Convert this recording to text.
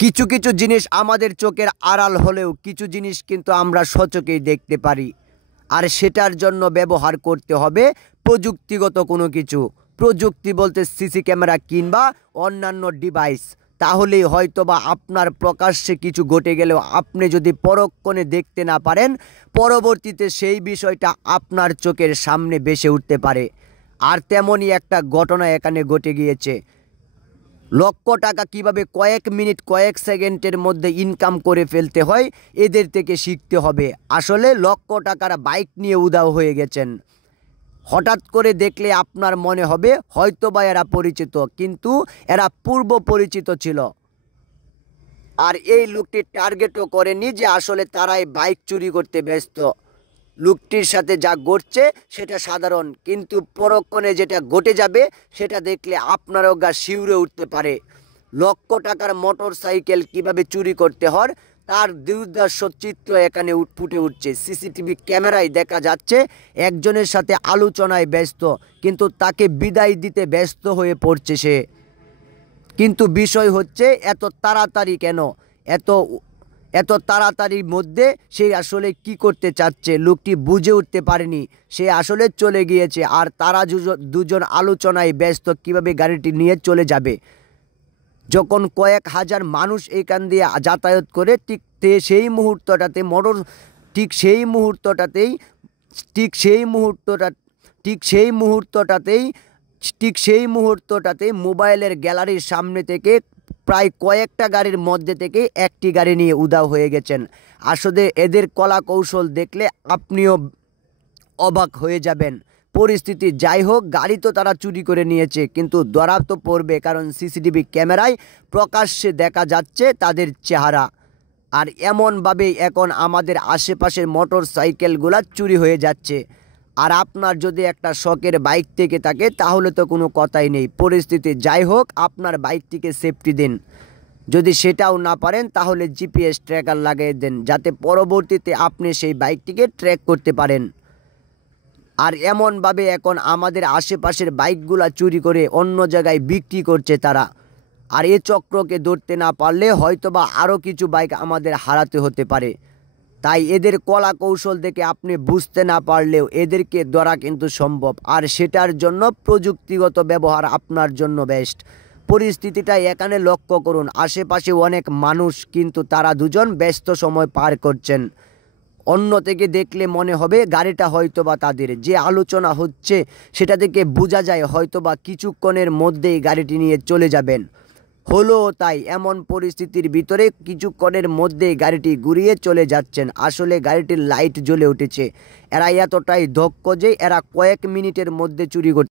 কিছু কিছু জিনিস আমাদের চোখের আড়াল হলেও কিছু জিনিস কিন্তু আমরা স্বচক্ষেই দেখতে পারি। আর সেটার জন্য ব্যবহার করতে হবে প্রযুক্তিগত কোনো কিছু। প্রযুক্তি বলতে সিসি ক্যামেরা কিংবা অন্যান্য ডিভাইস। তাহলেই হয়তোবা আপনার প্রকাশ্যে কিছু ঘটে গেলেও আপনি যদি পরক্ষণে দেখতে না পারেন, পরবর্তীতে সেই বিষয়টা আপনার চোখের সামনে ভেসে উঠতে পারে। আর তেমনই একটা ঘটনা এখানে ঘটে গিয়েছে। লক্ষ টাকা কিভাবে কয়েক মিনিট কয়েক সেকেন্ডের মধ্যে ইনকাম করে ফেলতে হয় এদের থেকে শিখতে হবে। আসলে লক্ষ টাকার বাইক নিয়ে উধাও হয়ে গেছেন। হঠাৎ করে দেখলে আপনার মনে হবে হয়তোবা এরা পরিচিত, কিন্তু এরা পূর্ব পরিচিত ছিল। আর এই লোকটি টার্গেটও করেনি যে আসলে তারাই বাইক চুরি করতে ব্যস্ত। লোকটির সাথে যা ঘটছে সেটা সাধারণ, কিন্তু পরক্ষণে যেটা ঘটে যাবে সেটা দেখলে আপনারও গা শিউরে উঠতে পারে। লক্ষ টাকার মোটর সাইকেল কীভাবে চুরি করতে হয় তার দুর্ধর্ষ চিত্র এখানে ফুটে উঠছে। সিসিটিভি ক্যামেরায় দেখা যাচ্ছে একজনের সাথে আলোচনায় ব্যস্ত, কিন্তু তাকে বিদায় দিতে ব্যস্ত হয়ে পড়ছে সে। কিন্তু বিষয় হচ্ছে এত তাড়াতাড়ি কেন? এত তাড়াতাড়ির মধ্যে সে আসলে কি করতে চাচ্ছে লোকটি বুঝে উঠতে পারেনি। সে আসলে চলে গিয়েছে, আর তারা দুজন আলোচনায় ব্যস্ত কিভাবে গাড়িটি নিয়ে চলে যাবে। যখন কয়েক হাজার মানুষ এখান দিয়ে যাতায়াত করে, ঠিক সেই মুহূর্তটাতেই মোবাইলের গ্যালারির সামনে থেকে প্রায় কয়েকটা গাড়ির মধ্যে থেকে একটি গাড়ি নিয়ে উধাও হয়ে গেছেন। আসলে এদের কলা কৌশল দেখলে আপনিও অবাক হয়ে যাবেন। পরিস্থিতি যাই হোক, গাড়ি তো তারা চুরি করে নিয়েছে, কিন্তু ধরা তো পড়বে, কারণ সিসিটিভি ক্যামেরায় প্রকাশ্যে দেখা যাচ্ছে তাদের চেহারা। আর এমনভাবেই এখন আমাদের আশেপাশের মোটর সাইকেলগুলো চুরি হয়ে যাচ্ছে। আর আপনার যদি একটা শখের বাইক থেকে থাকে তাহলে তো কোনো কথাই নেই। পরিস্থিতি যাই হোক, আপনার বাইকটিকে সেফটি দিন। যদি সেটাও না পারেন তাহলে জিপিএস ট্র্যাকার লাগিয়ে দেন, যাতে পরবর্তীতে আপনি সেই বাইকটিকে ট্র্যাক করতে পারেন। আর এমনভাবে এখন আমাদের আশেপাশের বাইকগুলা চুরি করে অন্য জায়গায় বিক্রি করছে তারা। আর এ চক্রকে ধরতে না পারলে হয়তোবা আরও কিছু বাইক আমাদের হারাতে হতে পারে। তাই এদের কলা কৌশল দেখে আপনি বুঝতে না পারলেও এদেরকে ধরা কিন্তু সম্ভব। আর সেটার জন্য প্রযুক্তিগত ব্যবহার আপনার জন্য বেস্ট। পরিস্থিতিটা এখানে লক্ষ্য করুন, আশেপাশে অনেক মানুষ, কিন্তু তারা দুজন ব্যস্ত সময় পার করছেন। অন্য থেকে দেখলে মনে হবে গাড়িটা হয়তোবা তাদের। যে আলোচনা হচ্ছে সেটা থেকে বোঝা যায় হয়তোবা কিছুক্ষণের মধ্যেই গাড়িটি নিয়ে চলে যাবেন। হলো তাই, এমন পরিস্থিতির ভিতরে কিছুক্ষণের মধ্যেই গাড়িটি ঘুরিয়ে চলে যাচ্ছেন। আসলে গাড়িটির লাইট জ্বলে উঠেছে। এরা এতটাই দক্ষ যে এরা কয়েক মিনিটের মধ্যে চুরি করতে